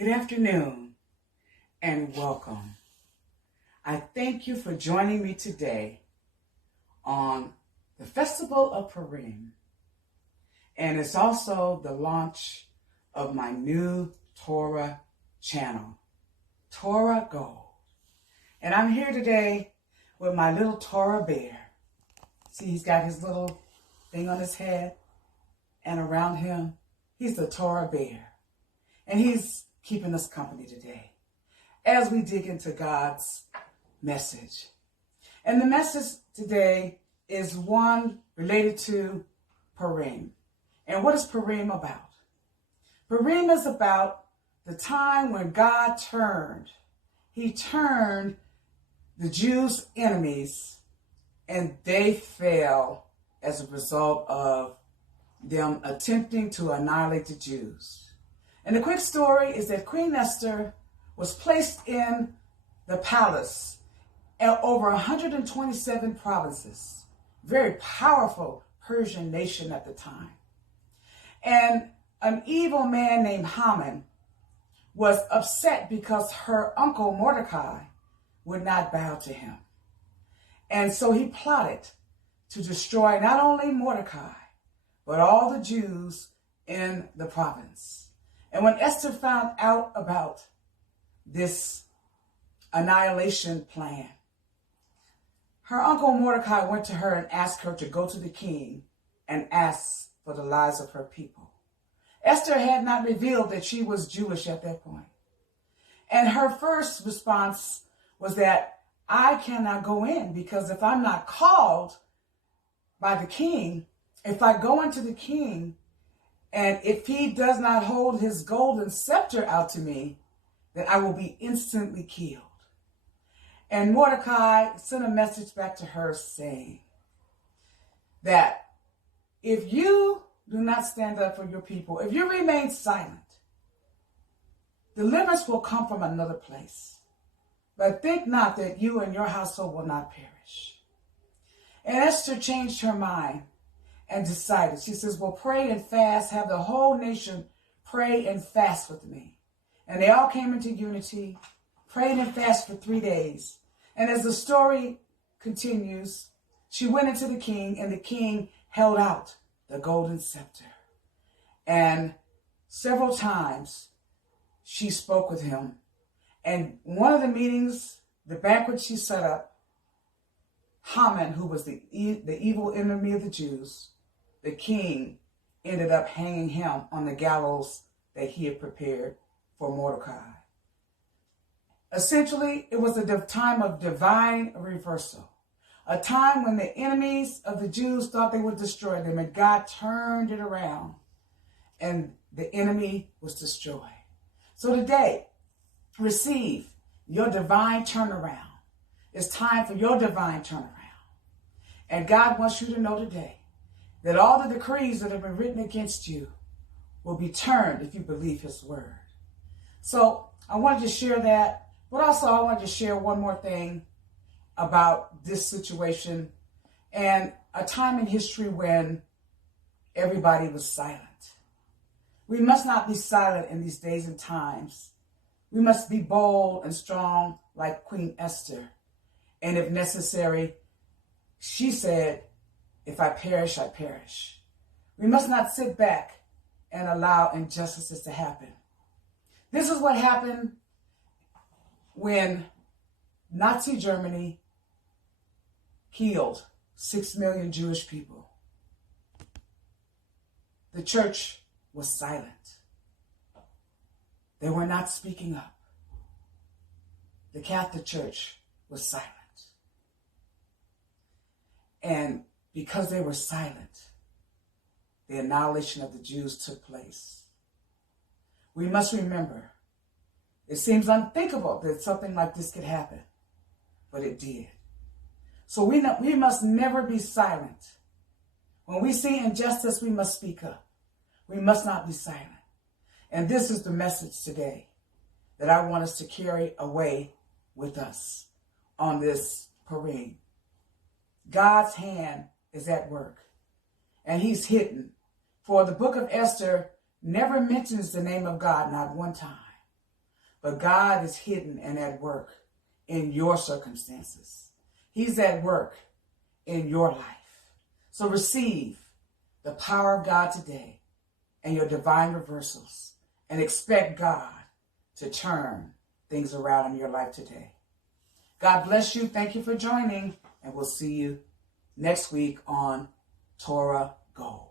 Good afternoon and welcome. I thank you for joining me today on the Festival of Purim. And it's also the launch of my new Torah channel, Torah Gold. And I'm here today with my little Torah bear. See, he's got his little thing on his head, and around him, he's the Torah bear. And he's keeping us company today as we dig into God's message. And the message today is one related to Purim. And what is Purim about? Purim is about the time when God turned. He turned the Jews' enemies, and they fell as a result of them attempting to annihilate the Jews. And the quick story is that Queen Esther was placed in the palace over 127 provinces, very powerful Persian nation at the time. And an evil man named Haman was upset because her uncle Mordecai would not bow to him. And so he plotted to destroy not only Mordecai, but all the Jews in the province. And when Esther found out about this annihilation plan, her uncle Mordecai went to her and asked her to go to the king and ask for the lives of her people. Esther had not revealed that she was Jewish at that point. And her first response was that I cannot go in, because if I'm not called by the king, if I go into the king, and if he does not hold his golden scepter out to me, then I will be instantly killed. And Mordecai sent a message back to her saying that if you do not stand up for your people, if you remain silent, deliverance will come from another place. But think not that you and your household will not perish. And Esther changed her mind and decided. She says, well, pray and fast, have the whole nation pray and fast with me. And they all came into unity, prayed and fasted for 3 days. And as the story continues, she went into the king, and the king held out the golden scepter. And several times she spoke with him. And one of the meetings, the banquet she set up, Haman, who was the evil enemy of the Jews, the king ended up hanging him on the gallows that he had prepared for Mordecai. Essentially, it was a time of divine reversal, a time when the enemies of the Jews thought they would destroy them, and God turned it around, and the enemy was destroyed. So today, receive your divine turnaround. It's time for your divine turnaround. And God wants you to know today that all the decrees that have been written against you will be turned if you believe his word. So I wanted to share that, but also I wanted to share one more thing about this situation and a time in history when everybody was silent. We must not be silent in these days and times. We must be bold and strong like Queen Esther. And if necessary, she said, if I perish, I perish. We must not sit back and allow injustices to happen. This is what happened when Nazi Germany killed 6 million Jewish people. The church was silent. They were not speaking up. The Catholic Church was silent. And because they were silent, the annihilation of the Jews took place. We must remember, it seems unthinkable that something like this could happen, but it did. So we must never be silent. When we see injustice, we must speak up. We must not be silent. And this is the message today that I want us to carry away with us on this Purim. God's hand is at work, and he's hidden. For the book of Esther never mentions the name of God, not one time. but God is hidden and at work in your circumstances. He's at work in your life. So receive the power of God today and your divine reversals, and expect God to turn things around in your life today. God bless you. Thank you for joining, and we'll see you next week on Torah Go.